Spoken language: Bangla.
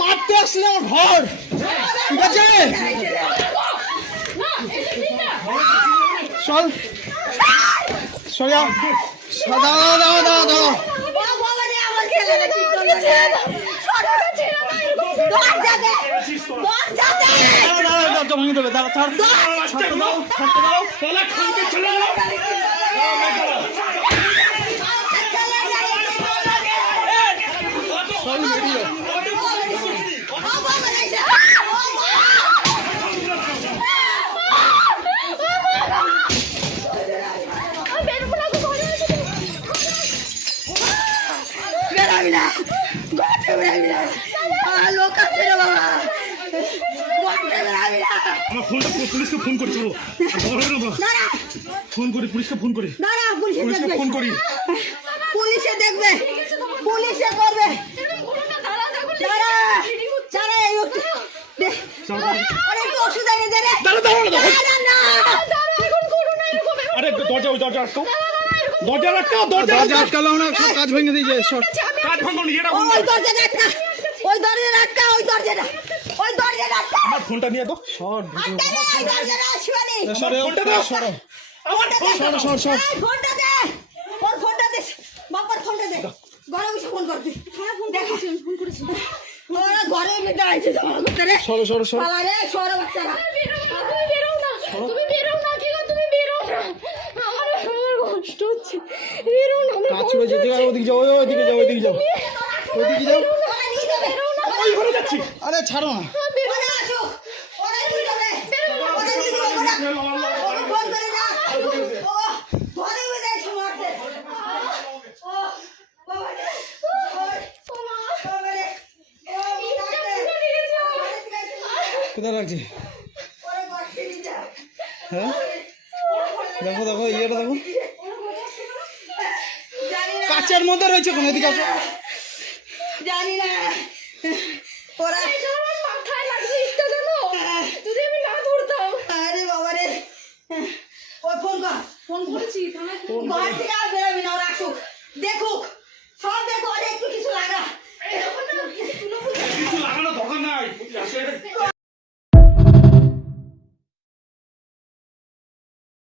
মারতে আসলে আমার ঘর ঠিক আছে চল সরিয়া দাও দাও দাও দাও ভাঙিয়ে দেবে দাঁড়া ছাড় পুলিশকে ফোন করি ফোন করি পুলিশকে ফোন করি ফোন করি পুলিশে দেখবে পুলিশে করবে ওষুধ এনে দে রে আরে দরজা ওই দরজা আটকাও দরজা আটকালো না কাজ ভেঙে দিয়েছে কাজ ভাঙলো ওই দরজা আটকা ওই দরজা আটকা ওই দরজাটা আমার ফোনটা নিয়ে তো সর ওই দরজাটা আসবেনি ফোনটা দাও সরো সর ফোনটা দে ওর ফোনটা দে বাবার ফোনটা দে ঘরে বসে ফোন করবি ফোন করেছি ওরা ঘরে বেটা আইছে ঝগড়া করতে রে সরো শালা রে সরো বাচ্চারা তুমি বেরো না কি গো তুমি বেরো না আমার কষ্ট হচ্ছে বেরো না কাজ ছুড়ে যেতে গেল ওদিকে যাও ওইদিকে যাও ওই ঘরে যাচ্ছি আরে ছাড়ো না ওরা আসো ওরা নিয়ে যাবে ওরা নিয়ে যাবে ওরা ফোন করে না ও ঘরে বেটা এসে মারছে ও বাবা রে কোথায় লাগছে হ্যাঁ দেখো ইয়েটা দেখো কাচের মধ্যে রয়েছে কোন এদিকে আসো জানি না ওরা মাথায় লাগছে ইচ্ছা জানো যদি আমি না করতাম আরে বাবা রে ওই ফোন করেছি ঘর থেকে আর বেরোবি না ওরা আসুক দেখুক